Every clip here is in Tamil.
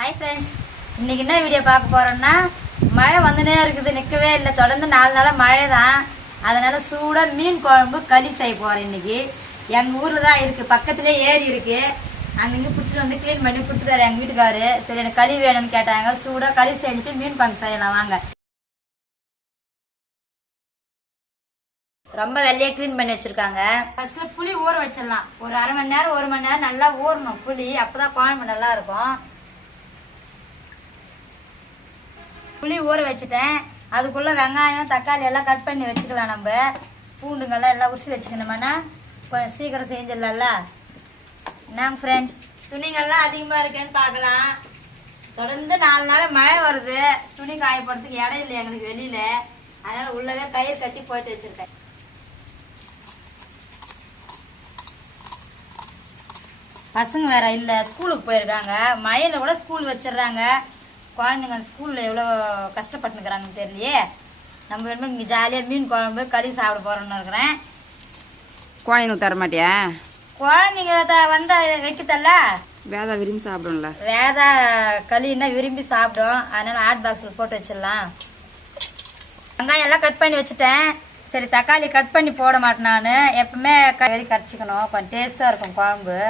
ஹாய் ஃப்ரெண்ட்ஸ், இன்னைக்கு என்ன வீடியோ பார்க்க போறோம்னா, மழை வந்துனே இருக்குது, நிற்கவே இல்லை. தொடர்ந்து 4 நாளாக மழை தான். அதனால சூடாக மீன் குழம்பு களி செய்ய போகிறேன். இன்னைக்கு எங்கள் ஊரில் தான் இருக்குது, பக்கத்துலேயே ஏரி இருக்குது. அங்கங்கே பிடிச்சிட்டு வந்து க்ளீன் பண்ணி கொடுத்துட்டாரு எங்கள் வீட்டுக்காரு. சரி, எனக்கு களி வேணும்னு கேட்டாங்க. சூடாக களி செஞ்சுட்டு மீன் குழம்பு செய்யலாம் வாங்க. ரொம்ப வெள்ளையாக க்ளீன் பண்ணி வச்சுருக்காங்க. ஃபர்ஸ்ட்டில் புளி ஊற வச்சிடலாம். ஒரு அரை மணி நேரம் 1 மணி நேரம் நல்லா ஊறணும் புளி, அப்போ தான் குழம்பு நல்லா இருக்கும். புளி ஊற வச்சுட்டேன். அதுக்குள்ளே வெங்காயம் தக்காளி எல்லாம் கட் பண்ணி வச்சுக்கலாம். நம்ம பூண்டுங்கெல்லாம் எல்லாம் உரிச்சு வச்சுக்கணுமானா கொஞ்சம் சீக்கிரம் செஞ்சிடலாம்ல. நாங்கள் ஃப்ரெண்ட்ஸ், துணிங்கள்லாம் அதிகமாக இருக்கேன்னு பார்க்கலாம். தொடர்ந்து 4 நாள் மழை வருது. துணி காயப்படுறதுக்கு இடம் இல்லை எங்களுக்கு வெளியில். அதனால் உள்ளவே கயிறு கட்டி போட்டு வச்சுருக்கேன். பசங்க வேற இல்லை, ஸ்கூலுக்கு போயிருக்காங்க. மழையில் கூட ஸ்கூல் வச்சிடுறாங்க. குழந்தைங்க ஸ்கூலில் எவ்வளோ கஷ்டப்பட்டுக்கிறாங்கன்னு தெரியலையே. நம்ம வேணுமோ இங்கே ஜாலியாக மீன் குழம்பு களி சாப்பிட போகிறோன்னு இருக்கிறேன். குழந்தைங்களுக்கு தர மாட்டியா? குழந்தைங்க வந்தா வைக்கத்தல்ல, வேதா விரும்பி சாப்பிடும்ல. வேதா களின்னா விரும்பி சாப்பிடும். அதனால ஹாட் பாக்ஸில் போட்டு வச்சிடலாம். வெங்காயம் எல்லாம் கட் பண்ணி வச்சுட்டேன். சரி, தக்காளி கட் பண்ணி போட மாட்டேன் நான். எப்பவுமே கரைச்சிக்கணும், கொஞ்சம் டேஸ்ட்டாக இருக்கும் குழம்பு.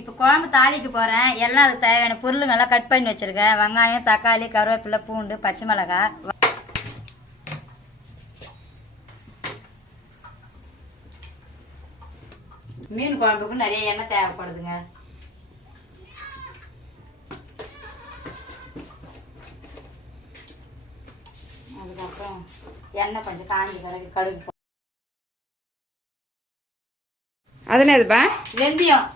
இப்போ குழம்பு தாளிக்கு போகிறேன். எல்லாம் அதுக்கு தேவையான பொருளுங்கெல்லாம் கட் பண்ணி வச்சுருக்கேன். வெங்காயம், தக்காளி, கருவேப்பிலை, பூண்டு, பச்சை மிளகாய். மீன் குழம்புக்கு நிறைய எண்ணெய் தேவைப்படுதுங்க. அதுக்கப்புறம் எண்ணெய் கொஞ்சம் காஞ்சி பிறகு கடுகு. அதுல எதுப்பா? வெந்தயம்.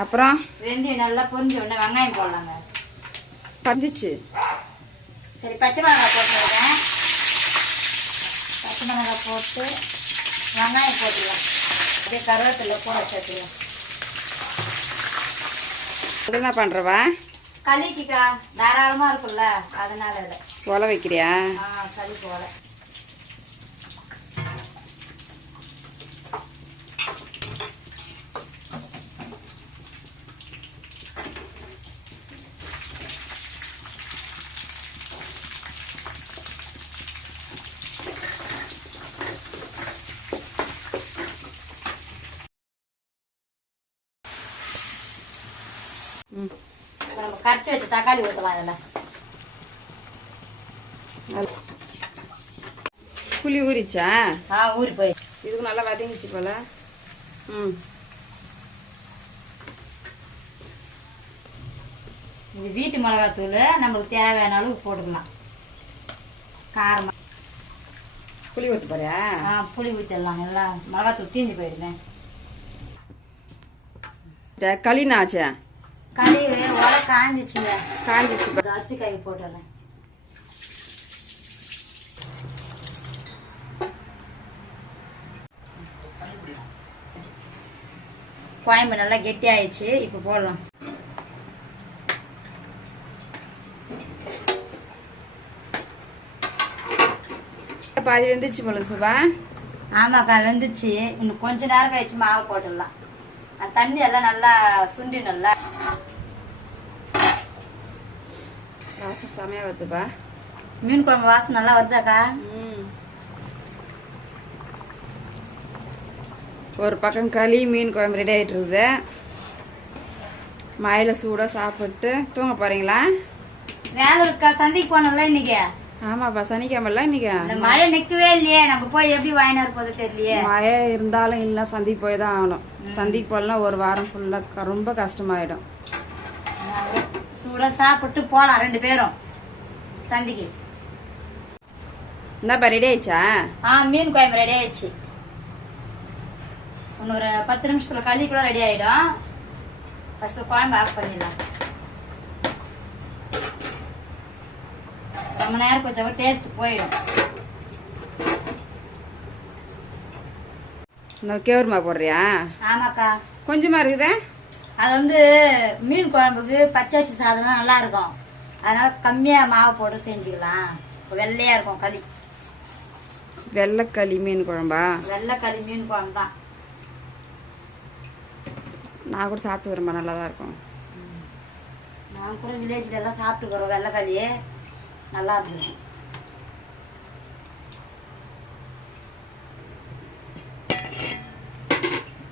அப்புறம் வெந்தயம் நல்லா பொரிஞ்ச உடனே வெங்காயம் போடலாங்க. பஞ்சிச்சு. சரி, பச்சை மிளகாய் போட்டுருக்கேன். பச்சை மிளகாய் போட்டு வெங்காயம் போட்டுக்கலாம். அப்படியே கருவேப்பிலை கூட சேர்த்துக்கலாம். என்ன பண்றவா? களிக்குக்கா தாராளமா இருக்குல்ல, அதனால இல்லை. ஒலை வைக்கிறியா? களி போல. நம்ம கரைச்சி வச்சு தக்காளி ஊற்றலாம். இதெல்லாம் புளி ஊறிச்சா? ஊறி போய் இதுக்கு நல்லா வதங்கிச்சு போல. இது வீட்டு மிளகாத்தூள் நம்மளுக்கு தேவையான அளவு போட்டுக்கலாம். காரமா புளி ஊற்ற போறியா? புளி ஊற்றிடலாம். எல்லாம் மிளகாத்தூள் தீஞ்சு போயிடுமே. களினாச்சா? களி உலை காஞ்சிச்சுங்க. காஞ்சிச்சு. அரிசி காய் போட்டுறேன். குழம்பு நல்லா கெட்டி ஆயிடுச்சு. இப்போ போடலாம். பாதி வெந்துச்சு போல சுபா. ஆமாக்கா, வெந்துச்சு. இன்னும் கொஞ்ச நேரம் கழிச்சு மாவு போட்டுடலாம். அந்த தண்ணி எல்லாம் நல்லா சுண்டி நல்லா வாசம் செமையா வருதுப்பா. மீன் குழம்பு வாசம் நல்லா வருதாக்கா? ஒரு பக்கம் களி மீன் குழம்பு ரெடி ஆகிட்டு இருக்குது. மழையில சூடாக சாப்பிட்டு தூங்க போறீங்களா? வேலை இருக்கா? சந்தைக்கு போனோம்ல இன்னைக்கு. ஆமாப்பா, சனிக்கிழமைல இன்னைக்கு. மழை நிக்கவே இல்லையே, நம்ம போய் எப்படி வாங்கினா இருப்பது தெரியலையே. மழை இருந்தாலும் இல்லை, சந்தைக்கு போய் தான் ஆகணும். சந்தைக்கு போகலாம் ஒரு வாரம் ஃபுல்லாக ரொம்ப கஷ்டமாயிடும். சூடா சாப்பிட்டு போலாம் 2 பேரும் சந்தைக்கு. இந்தாப்பா ரெடி ஆயிடுச்சா? மீன் குழம்பு ரெடி ஆயிடுச்சு. இன்னொரு 10 நிமிஷத்துல களி கூட ரெடி ஆயிடும். ஃபர்ஸ்ட் குழம்பு ஆஃப் பண்ணிடலாம். ரொம்ப நேரம் கொஞ்சம் டேஸ்ட் போயிடும். நான் கேவருமா போடுறியா? ஆமாக்கா. கொஞ்சமா இருக்குதே. அது வந்து மீன் குழம்புக்கு பச்சரிசி சாதம் நல்லா இருக்கும். அதனால கம்மியா மாவு போட்டு செஞ்சுக்கலாம். வெள்ளையா இருக்கும் களி. வெள்ளைக்களி மீன் குழம்பா? வெள்ளைக்களி மீன் குழம்பு தான். நான் கூட சாப்பிட்டு வரேன், நல்லா தான் இருக்கும். நான் கூட வில்லேஜ்ல எல்லாம் சாப்பிட்டுக்கிறோம். வெள்ளைக்களி நல்லா இருந்துச்சு.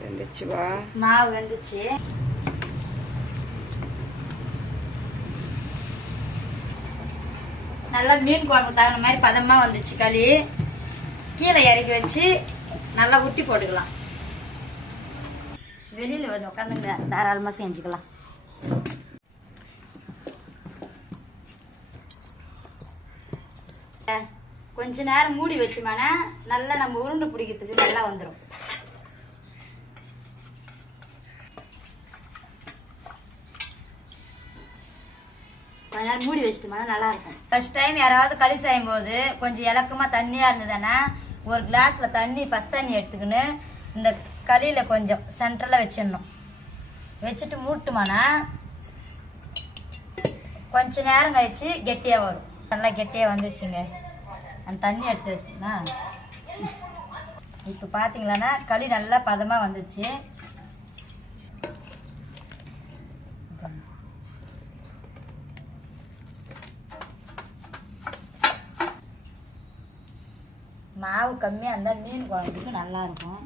வெந்துச்சுவா? மாவு வெந்துச்சு. நல்லா மீன் குழம்பு தகுந்த மாதிரி பதமா வந்துச்சு களி. கீழே இறக்கி வச்சு நல்லா ஊட்டி போட்டுக்கலாம். வெளியில வந்து உட்காந்துங்க, தாராளமா செஞ்சுக்கலாம். கொஞ்ச நேரம் மூடி வச்சுமானா நல்லா நம்ம உருண்டை பிடிக்கிறதுக்கு நல்லா வந்துடும். கொஞ்ச நேரம் மூடி வச்சுட்டோம்னா நல்லா இருக்கும். ஃபர்ஸ்ட் டைம் யாராவது களி செய்யும் போது கொஞ்சம் இலக்கமா தண்ணியா இருந்ததுன்னா ஒரு கிளாஸ்ல தண்ணி பஸ் தண்ணி எடுத்துக்கின்னு இந்த களியில கொஞ்சம் சென்டர்ல வச்சிடணும். வச்சுட்டு மூட்டுமானா கொஞ்ச நேரம் கழிச்சு கெட்டியா வரும். நல்லா கெட்டியா வந்துச்சுங்க. அந்த தண்ணி எடுத்து வச்சுன்னா இப்போ பாத்தீங்களான்னா களி நல்லா பதமா வந்துச்சு. மாவு கம்மியா இருந்தா மீன் குழம்புக்கு நல்லா இருக்கும்.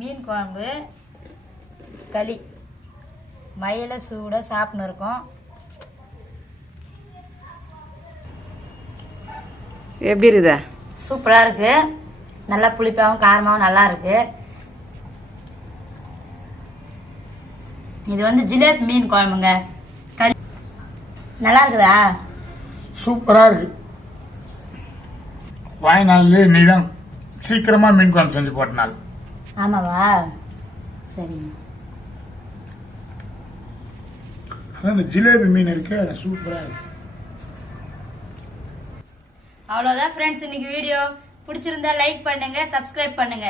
மீன் குழம்பு களி மழையில சூட சாப்பிட்டு இருக்கோம். எப்படி இருக்குதா? சூப்பரா இருக்கு. நல்லா புளிப்பாவும் காரமாவும் நல்லா இருக்கு. இது வந்து ஜிலேபி மீன் குழம்புங்க. களி நல்லா இருக்குதா? சூப்பரா இருக்கு. வாய்நாள்லயே நீ தான் சீக்கிரமா மீன் குழம்பு செஞ்சு போட்டனால. ஆமாவா? சரி. அந்த ஜிலேபி மீன் இருக்கு, சூப்பரா இருக்கு. அவ்வளவுதான் ஃப்ரெண்ட்ஸ், இன்னைக்கு வீடியோ பிடிச்சிருந்தா லைக் பண்ணுங்க, சப்ஸ்கிரைப் பண்ணுங்க.